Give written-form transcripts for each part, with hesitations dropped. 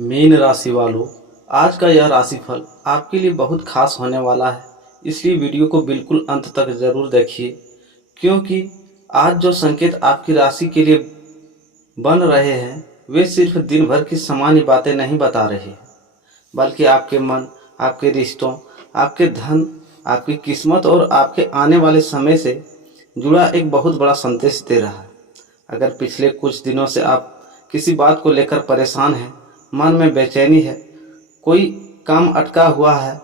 Mean राशि वालों, आज का यह राशिफल आपके लिए बहुत खास होने वाला है। इसलिए वीडियो को बिल्कुल अंत तक जरूर देखिए, क्योंकि आज जो संकेत आपकी राशि के लिए बन रहे हैं वे सिर्फ दिन भर की सामान्य बातें नहीं बता रहे हैं, बल्कि आपके मन, आपके रिश्तों, आपके धन, आपकी किस्मत और आपके आने वाले समय से जुड़ा एक बहुत बड़ा संदेश दे रहा है। अगर पिछले कुछ दिनों से आप किसी बात को लेकर परेशान हैं, मन में बेचैनी है, कोई काम अटका हुआ है,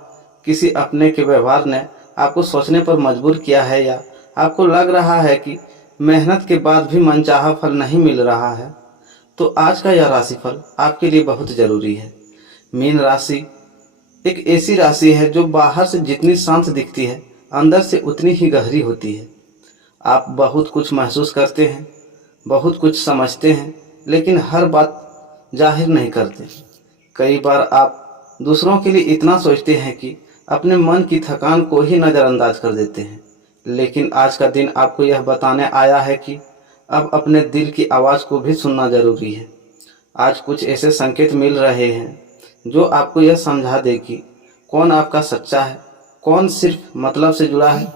किसी अपने के व्यवहार ने आपको सोचने पर मजबूर किया है, या आपको लग रहा है कि मेहनत के बाद भी मनचाहा फल नहीं मिल रहा है, तो आज का यह राशिफल आपके लिए बहुत ज़रूरी है। मीन राशि एक ऐसी राशि है जो बाहर से जितनी शांत दिखती है, अंदर से उतनी ही गहरी होती है। आप बहुत कुछ महसूस करते हैं, बहुत कुछ समझते हैं, लेकिन हर बात जाहिर नहीं करते। कई बार आप दूसरों के लिए इतना सोचते हैं कि अपने मन की थकान को ही नज़रअंदाज कर देते हैं। लेकिन आज का दिन आपको यह बताने आया है कि अब अपने दिल की आवाज़ को भी सुनना ज़रूरी है। आज कुछ ऐसे संकेत मिल रहे हैं जो आपको यह समझा दे कि कौन आपका सच्चा है, कौन सिर्फ मतलब से जुड़ा है,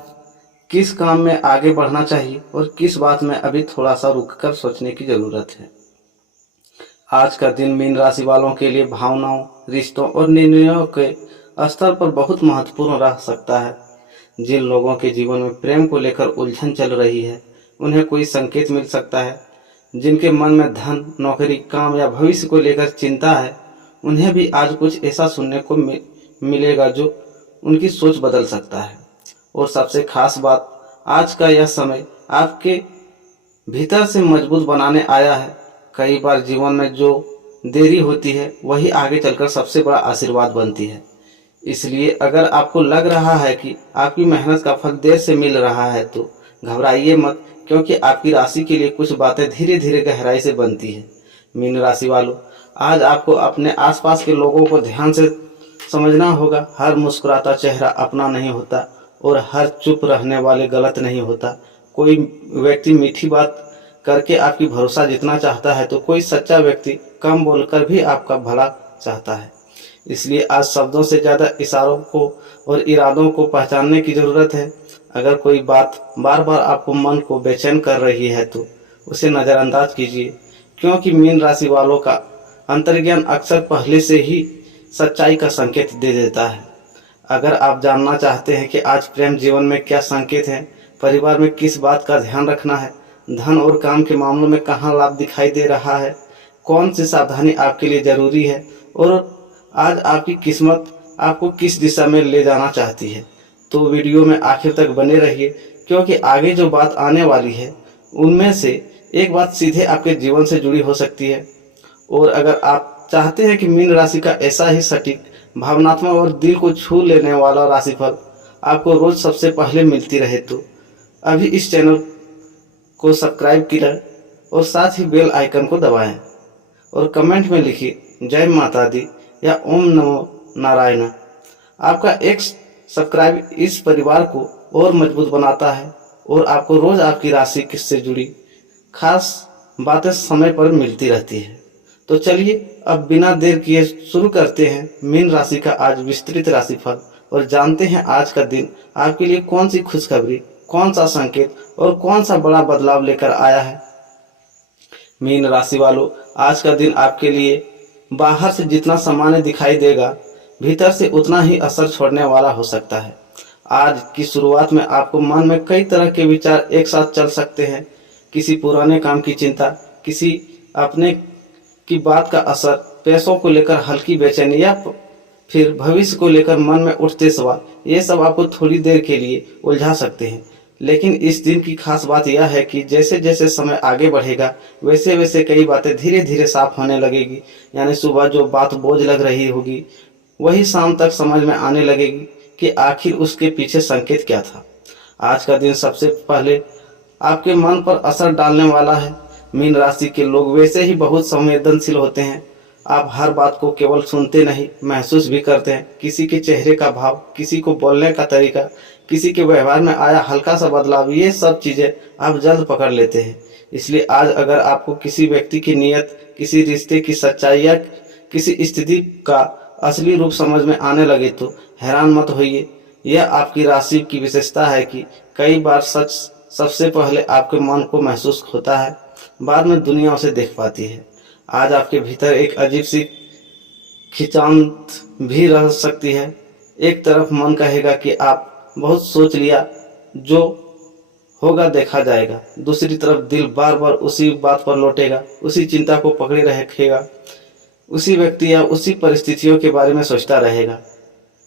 किस काम में आगे बढ़ना चाहिए और किस बात में अभी थोड़ा सा रुककर सोचने की ज़रूरत है। आज का दिन मीन राशि वालों के लिए भावनाओं, रिश्तों और निर्णयों के स्तर पर बहुत महत्वपूर्ण रह सकता है। जिन लोगों के जीवन में प्रेम को लेकर उलझन चल रही है, उन्हें कोई संकेत मिल सकता है। जिनके मन में धन, नौकरी, काम या भविष्य को लेकर चिंता है, उन्हें भी आज कुछ ऐसा सुनने को मिलेगा जो उनकी सोच बदल सकता है। और सबसे खास बात, आज का यह समय आपके भीतर से मजबूत बनाने आया है। कई बार जीवन में जो देरी होती है वही आगे चलकर सबसे बड़ा आशीर्वाद बनती है। इसलिए अगर आपको लग रहा है कि आपकी मेहनत का फल देर से मिल रहा है, तो घबराइए मत, क्योंकि आपकी राशि के लिए कुछ बातें धीरे धीरे गहराई से बनती है। मीन राशि वालों, आज आपको अपने आसपास के लोगों को ध्यान से समझना होगा। हर मुस्कुराता चेहरा अपना नहीं होता और हर चुप रहने वाले गलत नहीं होता। कोई व्यक्ति मीठी बात करके आपकी भरोसा जीतना चाहता है, तो कोई सच्चा व्यक्ति कम बोलकर भी आपका भला चाहता है। इसलिए आज शब्दों से ज़्यादा इशारों को और इरादों को पहचानने की ज़रूरत है। अगर कोई बात बार बार आपको मन को बेचैन कर रही है, तो उसे नज़रअंदाज कीजिए, क्योंकि मीन राशि वालों का अंतर्ज्ञान अक्सर पहले से ही सच्चाई का संकेत दे देता है। अगर आप जानना चाहते हैं कि आज प्रेम जीवन में क्या संकेत हैं, परिवार में किस बात का ध्यान रखना है, धन और काम के मामलों में कहाँ लाभ दिखाई दे रहा है, कौन सी सावधानी आपके लिए ज़रूरी है, और आज आपकी किस्मत आपको किस दिशा में ले जाना चाहती है, तो वीडियो में आखिर तक बने रहिए, क्योंकि आगे जो बात आने वाली है उनमें से एक बात सीधे आपके जीवन से जुड़ी हो सकती है। और अगर आप चाहते हैं कि मीन राशि का ऐसा ही सटीक, भावनात्मक और दिल को छू लेने वाला राशिफल आपको रोज़ सबसे पहले मिलती रहे, तो अभी इस चैनल को सब्सक्राइब करें और साथ ही बेल आइकन को दबाएं और कमेंट में लिखिए जय माता दी या ओम नमो नारायण। आपका एक सब्सक्राइब इस परिवार को और मजबूत बनाता है और आपको रोज़ आपकी राशि से जुड़ी खास बातें समय पर मिलती रहती है। तो चलिए अब बिना देर किए शुरू करते हैं मीन राशि का आज विस्तृत राशिफल और जानते हैं आज का दिन आपके लिए कौन सी खुशखबरी, कौन सा संकेत और कौन सा बड़ा बदलाव लेकर आया है। मीन राशि वालों, आज का दिन आपके लिए बाहर से जितना सामान्य दिखाई देगा, भीतर से उतना ही असर छोड़ने वाला हो सकता है। आज की शुरुआत में आपको मन में कई तरह के विचार एक साथ चल सकते हैं। किसी पुराने काम की चिंता, किसी अपने की बात का असर, पैसों को लेकर हल्की बेचैनी या फिर भविष्य को लेकर मन में उठते सवाल, ये सब आपको थोड़ी देर के लिए उलझा सकते हैं। लेकिन इस दिन की खास बात यह है कि जैसे जैसे समय आगे बढ़ेगा, वैसे वैसे कई बातें धीरे धीरे साफ होने लगेगी। यानी सुबह जो बात बोझ लग रही होगी, वही शाम तक समझ में आने लगेगी कि आखिर उसके पीछे संकेत क्या था। आज का दिन सबसे पहले आपके मन पर असर डालने वाला है। मीन राशि के लोग वैसे ही बहुत संवेदनशील होते हैं। आप हर बात को केवल सुनते नहीं, महसूस भी करते हैं। किसी के चेहरे का भाव, किसी को बोलने का तरीका, किसी के व्यवहार में आया हल्का सा बदलाव, ये सब चीज़ें आप जल्द पकड़ लेते हैं। इसलिए आज अगर आपको किसी व्यक्ति की नीयत, किसी रिश्ते की सच्चाई या किसी स्थिति का असली रूप समझ में आने लगे तो हैरान मत होइए। यह आपकी राशि की विशेषता है कि कई बार सच सबसे पहले आपके मन को महसूस होता है, बाद में दुनिया उसे देख पाती है। आज आपके भीतर एक अजीब सी खिंचाव भी रह सकती है। एक तरफ मन कहेगा कि आप बहुत सोच लिया, जो होगा देखा जाएगा। दूसरी तरफ दिल बार बार उसी बात पर लौटेगा, उसी चिंता को पकड़े रखेगा, उसी व्यक्ति या उसी परिस्थितियों के बारे में सोचता रहेगा।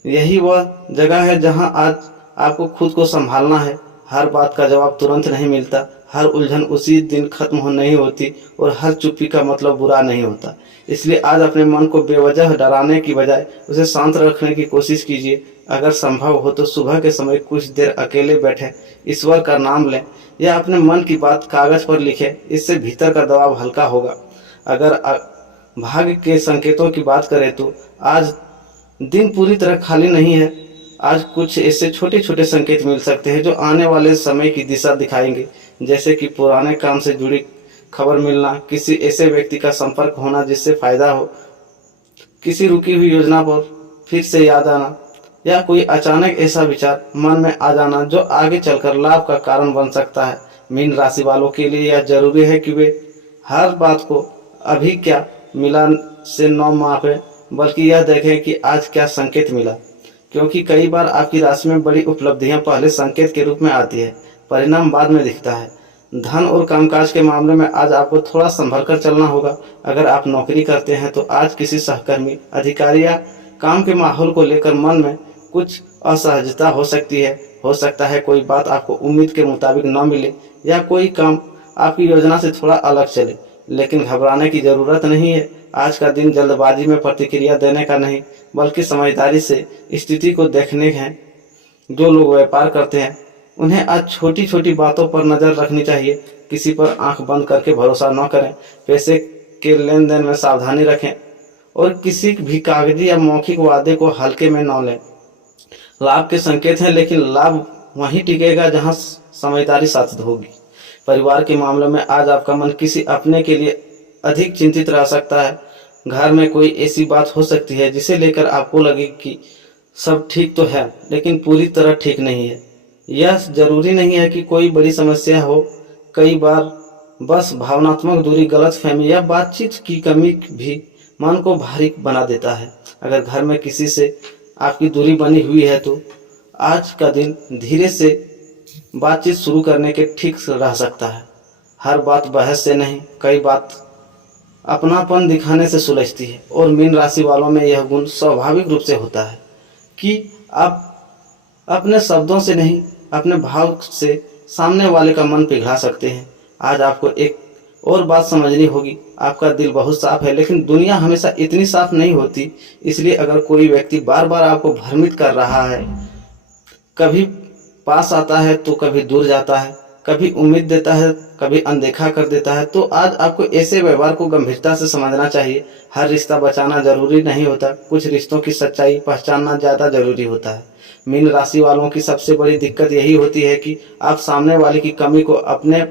यही वह जगह है जहां आज आपको खुद को संभालना है। हर बात का जवाब तुरंत नहीं मिलता, हर उलझन उसी दिन खत्म हो नहीं होती और हर चुप्पी का मतलब बुरा नहीं होता। इसलिए आज अपने मन को बेवजह डराने की बजाय उसे शांत रखने की कोशिश कीजिए। अगर संभव हो तो सुबह के समय कुछ देर अकेले बैठे ईश्वर का नाम लें या अपने मन की बात कागज पर लिखें। इससे भीतर का दबाव हल्का होगा। अगर भाग्य के संकेतों की बात करें तो आज दिन पूरी तरह खाली नहीं है। आज कुछ ऐसे छोटे छोटे संकेत मिल सकते हैं जो आने वाले समय की दिशा दिखाएंगे, जैसे कि पुराने काम से जुड़ी खबर मिलना, किसी ऐसे व्यक्ति का संपर्क होना जिससे फायदा हो, किसी रुकी हुई योजना पर फिर से याद आना, या कोई अचानक ऐसा विचार मन में आ जाना जो आगे चलकर लाभ का कारण बन सकता है। मीन राशि वालों के लिए यह जरूरी है कि वे हर बात को अभी क्या मिला से न मापें, बल्कि यह देखें कि आज क्या संकेत मिला, क्योंकि कई बार आपकी राशि में बड़ी उपलब्धियां पहले संकेत के रूप में आती है, परिणाम बाद में दिखता है। धन और कामकाज के मामले में आज आपको थोड़ा संभल कर चलना होगा। अगर आप नौकरी करते हैं तो आज किसी सहकर्मी, अधिकारी या काम के माहौल को लेकर मन में कुछ असहजता हो सकती है। हो सकता है कोई बात आपको उम्मीद के मुताबिक न मिले या कोई काम आपकी योजना से थोड़ा अलग चले, लेकिन घबराने की ज़रूरत नहीं है। आज का दिन जल्दबाजी में प्रतिक्रिया देने का नहीं, बल्कि समझदारी से स्थिति को देखने हैं। जो लोग व्यापार करते हैं उन्हें आज छोटी छोटी बातों पर नज़र रखनी चाहिए। किसी पर आंख बंद करके भरोसा न करें, पैसे के लेन देन में सावधानी रखें और किसी भी कागजी या मौखिक वादे को हल्के में न लें। लाभ के संकेत हैं, लेकिन लाभ वहीं टिकेगा जहां समझदारी साथ होगी। परिवार के मामले में आज आपका मन किसी अपने के लिए अधिक चिंतित रह सकता है। घर में कोई ऐसी बात हो सकती है जिसे लेकर आपको लगे कि सब ठीक तो है, लेकिन पूरी तरह ठीक नहीं है। यह जरूरी नहीं है कि कोई बड़ी समस्या हो, कई बार बस भावनात्मक दूरी, गलतफहमी या बातचीत की कमी भी मन को भारी बना देता है। अगर घर में किसी से आपकी दूरी बनी हुई है तो आज का दिन धीरे से बातचीत शुरू करने के ठीक रह सकता है। हर बात बहस से नहीं, कई बात अपनापन दिखाने से सुलझती है। और मीन राशि वालों में यह गुण स्वाभाविक रूप से होता है कि आप अपने शब्दों से नहीं, अपने भाव से सामने वाले का मन पिघला सकते हैं। आज आपको एक और बात समझनी होगी, आपका दिल बहुत साफ है, लेकिन दुनिया हमेशा इतनी साफ नहीं होती। इसलिए अगर कोई व्यक्ति बार बार आपको भ्रमित कर रहा है, कभी पास आता है तो कभी दूर जाता है, कभी उम्मीद देता है, कभी अनदेखा कर देता है, तो आज आपको ऐसे व्यवहार को गंभीरता से समझना चाहिए। हर रिश्ता बचाना जरूरी नहीं होता, कुछ रिश्तों की सच्चाई पहचानना ज़्यादा जरूरी होता है। मीन राशि वालों की सबसे बड़ी दिक्कत यही होती है कि आप सामने वाले की कमी को अपने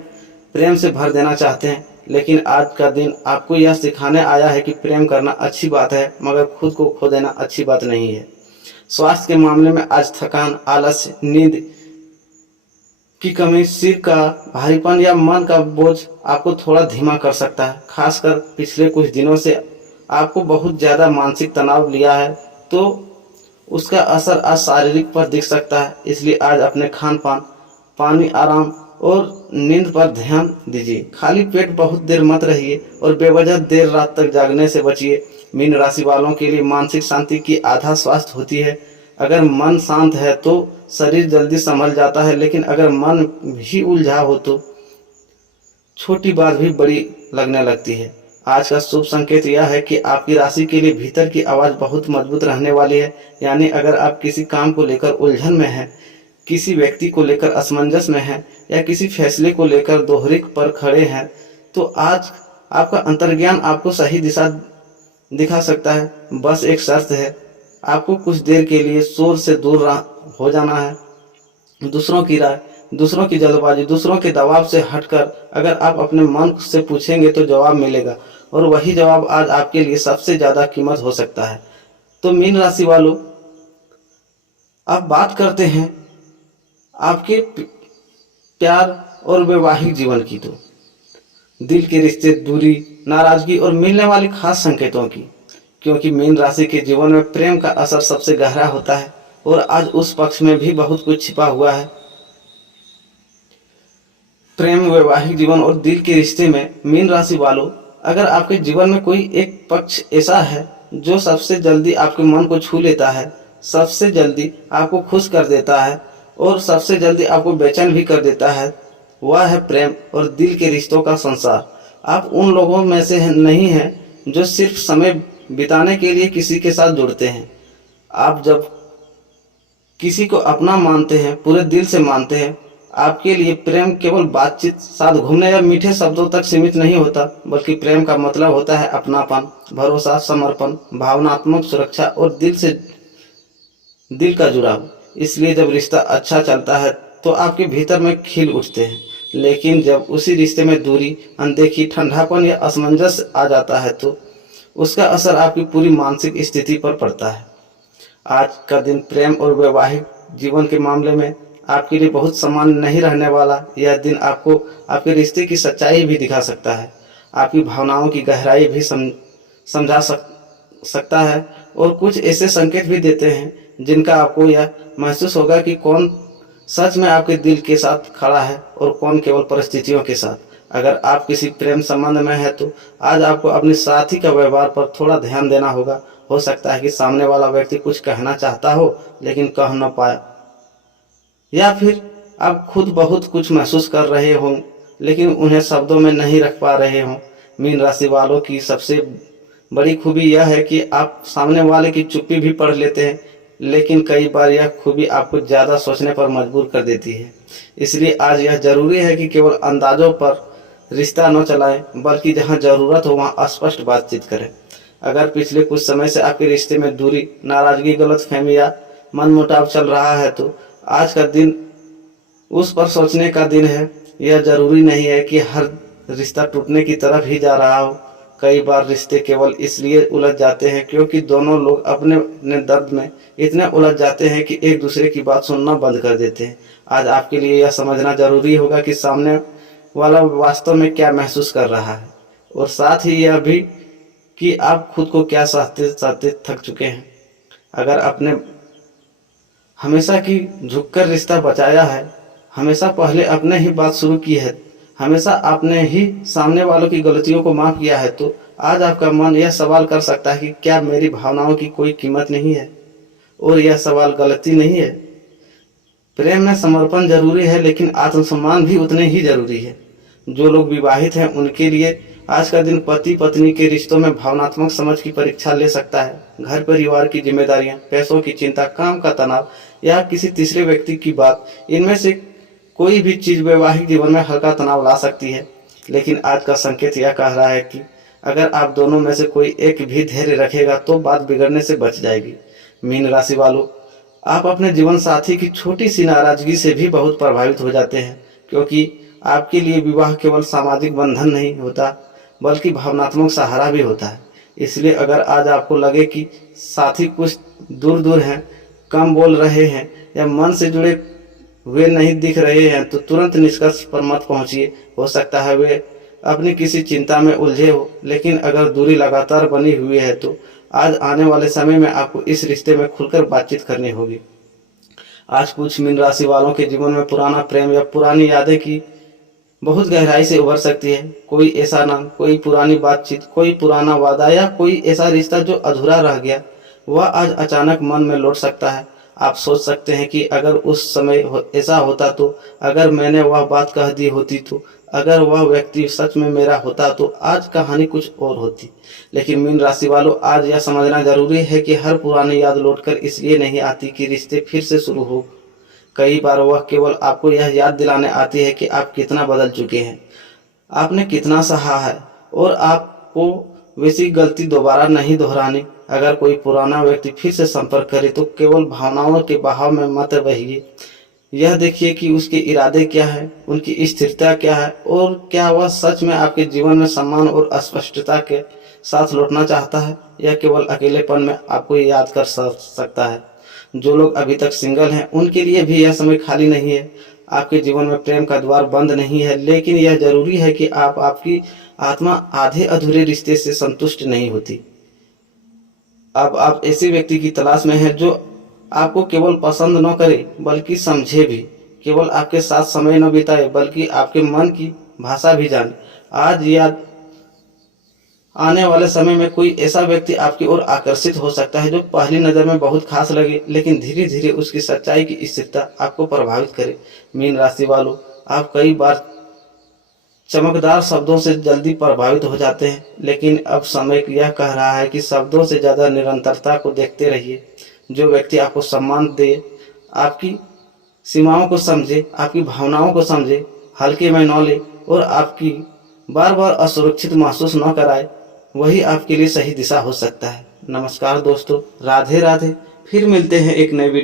प्रेम से भर देना चाहते हैं, लेकिन आज का दिन आपको यह सिखाने आया है कि प्रेम करना अच्छी बात है, मगर खुद को खो देना अच्छी बात नहीं है। स्वास्थ्य के मामले में आज थकान, आलस्य, नींद की कमी, सिर का भारीपन या मन का बोझ आपको थोड़ा धीमा कर सकता है। खासकर पिछले कुछ दिनों से आपको बहुत ज़्यादा मानसिक तनाव लिया है तो उसका असर आज शारीरिक पर दिख सकता है। इसलिए आज अपने खान पान, पानी, आराम और नींद पर ध्यान दीजिए। खाली पेट बहुत देर मत रहिए और बेवजह देर रात तक जागने से बचिए। मीन राशि वालों के लिए मानसिक शांति की आधा स्वास्थ्य होती है। अगर मन शांत है तो शरीर जल्दी संभल जाता है, लेकिन अगर मन भी उलझा हो तो छोटी बात भी बड़ी लगने लगती है। आज का शुभ संकेत यह है कि आपकी राशि के लिए भीतर की आवाज़ बहुत मजबूत रहने वाली है। यानी अगर आप किसी काम को लेकर उलझन में हैं, किसी व्यक्ति को लेकर असमंजस में हैं या किसी फैसले को लेकर दोहरे पर खड़े हैं, तो आज आपका अंतर्ज्ञान आपको सही दिशा दिखा सकता है। बस एक शर्त है, आपको कुछ देर के लिए शोर से दूर हो जाना है। दूसरों की राय, दूसरों की जल्दबाजी, दूसरों के दबाव से हटकर अगर आप अपने मन से पूछेंगे तो जवाब मिलेगा। और वही जवाब आज आपके लिए सबसे ज़्यादा कीमत हो सकता है। तो मीन राशि वालों, अब बात करते हैं आपके प्यार और वैवाहिक जीवन की। तो दिल के रिश्ते, दूरी, नाराजगी और मिलने वाले खास संकेतों की, क्योंकि मीन राशि के जीवन में प्रेम का असर सबसे गहरा होता है और आज उस पक्ष में भी बहुत कुछ छिपा हुआ है। प्रेम, वैवाहिक जीवन और दिल के रिश्ते में मीन राशि वालों, अगर आपके जीवन में कोई एक पक्ष ऐसा है जो सबसे जल्दी आपके मन को छू लेता है, सबसे जल्दी आपको खुश कर देता है और सबसे जल्दी आपको बेचैन भी कर देता है, वह है प्रेम और दिल के रिश्तों का संसार। आप उन लोगों में से नहीं हैं जो सिर्फ समय बिताने के लिए किसी के साथ जुड़ते हैं। आप जब किसी को अपना मानते हैं, पूरे दिल से मानते हैं, आपके लिए प्रेम केवल बातचीत, साथ घूमने या मीठे शब्दों तक सीमित नहीं होता, बल्कि प्रेम का मतलब होता है अपनापन, भरोसा, समर्पण, भावनात्मक सुरक्षा और दिल का जुड़ाव। इसलिए जब रिश्ता अच्छा चलता है तो आपके भीतर में खिल उठते हैं, लेकिन जब उसी रिश्ते में दूरी, अनदेखी, ठंडापन या असमंजस आ जाता है तो उसका असर आपकी पूरी मानसिक स्थिति पर पड़ता है। आज का दिन प्रेम और वैवाहिक जीवन के मामले में आपके लिए बहुत सामान्य नहीं रहने वाला। यह दिन आपको आपके रिश्ते की सच्चाई भी दिखा सकता है, आपकी भावनाओं की गहराई भी समझा सकता है और कुछ ऐसे संकेत भी देते हैं जिनका आपको यह महसूस होगा कि कौन सच में आपके दिल के साथ खड़ा है और कौन केवल परिस्थितियों के साथ। अगर आप किसी प्रेम संबंध में हैं तो आज आपको अपने साथी का व्यवहार पर थोड़ा ध्यान देना होगा। हो सकता है कि सामने वाला व्यक्ति कुछ कहना चाहता हो लेकिन कह न पाए, या फिर आप खुद बहुत कुछ महसूस कर रहे हों लेकिन उन्हें शब्दों में नहीं रख पा रहे हों। मीन राशि वालों की सबसे बड़ी खूबी यह है कि आप सामने वाले की चुप्पी भी पढ़ लेते हैं, लेकिन कई बार यह खूबी आपको ज़्यादा सोचने पर मजबूर कर देती है। इसलिए आज यह जरूरी है कि केवल अंदाजों पर रिश्ता न चलाएं, बल्कि जहां ज़रूरत हो वहां स्पष्ट बातचीत करें। अगर पिछले कुछ समय से आपके रिश्ते में दूरी, नाराजगी, गलतफहमी या मनमुटाव चल रहा है तो आज का दिन उस पर सोचने का दिन है। यह जरूरी नहीं है कि हर रिश्ता टूटने की तरफ ही जा रहा हो। कई बार रिश्ते केवल इसलिए उलझ जाते हैं क्योंकि दोनों लोग अपने दर्द में इतने उलझ जाते हैं कि एक दूसरे की बात सुनना बंद कर देते हैं। आज आपके लिए यह समझना जरूरी होगा कि सामने वाला वास्तव में क्या महसूस कर रहा है और साथ ही यह भी कि आप खुद को क्या सहते सहते थक चुके हैं। अगर आपने हमेशा की झुककर रिश्ता बचाया है, हमेशा पहले अपने ही बात शुरू की है, हमेशा आपने ही सामने वालों की गलतियों को माफ किया है, तो आज आपका मन यह सवाल कर सकता है कि क्या मेरी भावनाओं की कोई कीमत नहीं है। और यह सवाल गलती नहीं है। प्रेम में समर्पण जरूरी है, लेकिन आत्मसम्मान भी उतने ही जरूरी है। जो लोग विवाहित हैं उनके लिए आज का दिन पति पत्नी के रिश्तों में भावनात्मक समझ की परीक्षा ले सकता है। घर परिवार की जिम्मेदारियां, पैसों की चिंता, काम का तनाव या किसी तीसरे व्यक्ति की बात, इनमें से कोई भी चीज वैवाहिक जीवन में हल्का तनाव ला सकती है। लेकिन आज का संकेत यह कह रहा है कि अगर आप दोनों में से कोई एक भी धैर्य रखेगा तो बात बिगड़ने से बच जाएगी। मीन राशि वालों, आप अपने जीवन साथी की छोटी सी नाराजगी से भी बहुत प्रभावित हो जाते हैं, क्योंकि आपके लिए विवाह केवल सामाजिक बंधन नहीं होता बल्कि भावनात्मक सहारा भी होता है। इसलिए अगर आज आपको लगे कि साथी कुछ दूर दूर हैं, कम बोल रहे हैं या मन से जुड़े हुए नहीं दिख रहे हैं तो तुरंत निष्कर्ष पर मत पहुंचिए। हो सकता है वे अपनी किसी चिंता में उलझे हो, लेकिन अगर दूरी लगातार बनी हुई है तो आज आने वाले समय में आपको इस रिश्ते में खुलकर बातचीत करनी होगी। आज कुछ मीन राशि वालों के जीवन में पुराना प्रेम या पुरानी यादें की बहुत गहराई से उभर सकती है। कोई ऐसा नाम, कोई पुरानी बातचीत, कोई पुराना वादा या कोई ऐसा रिश्ता जो अधूरा रह गया, वह आज अचानक मन में लौट सकता है। आप सोच सकते हैं कि अगर उस समय ऐसा होता तो, अगर मैंने वह बात कह दी होती तो, अगर वह व्यक्ति सच में मेरा होता तो आज कहानी कुछ और होती। लेकिन मीन राशि वालों, आज यह समझना जरूरी है कि हर पुरानी याद लौटकर इसलिए नहीं आती कि रिश्ते फिर से शुरू हो। कई बार वह केवल आपको यह याद दिलाने आती है कि आप कितना बदल चुके हैं, आपने कितना सहा है और आपको वैसी गलती दोबारा नहीं दोहरानी। अगर कोई पुराना व्यक्ति फिर से संपर्क करे तो केवल भावनाओं के बहाव में मत बहिए। यह देखिए कि उसके इरादे क्या है, उनकी स्थिरता क्या है और क्या वह सच में आपके जीवन में सम्मान और स्पष्टता के साथ लौटना चाहता है या केवल अकेलेपन में आपको याद कर सकता है। जो लोग अभी तक सिंगल हैं उनके लिए भी यह समय खाली नहीं है। आपके जीवन में प्रेम का द्वार बंद नहीं है, लेकिन यह जरूरी है कि आपकी आत्मा आधे अधूरे रिश्ते से संतुष्ट नहीं होती। अब आप ऐसे व्यक्ति की तलाश में हैं जो आपको केवल पसंद न करे बल्कि समझे भी, केवल आपके साथ समय न बिताए बल्कि आपके मन की भाषा भी जाने। आज या आने वाले समय में कोई ऐसा व्यक्ति आपकी ओर आकर्षित हो सकता है जो पहली नज़र में बहुत खास लगे, लेकिन धीरे धीरे उसकी सच्चाई की स्थिरता आपको प्रभावित करे। मीन राशि वालों, आप कई बार चमकदार शब्दों से जल्दी प्रभावित हो जाते हैं, लेकिन अब समय यह कह रहा है कि शब्दों से ज़्यादा निरंतरता को देखते रहिए। जो व्यक्ति आपको सम्मान दे, आपकी सीमाओं को समझे, आपकी भावनाओं को समझे, हल्के में न ले और आपकी बार बार असुरक्षित महसूस न कराए, वही आपके लिए सही दिशा हो सकता है। नमस्कार दोस्तों, राधे राधे। फिर मिलते हैं एक नए वीडियो।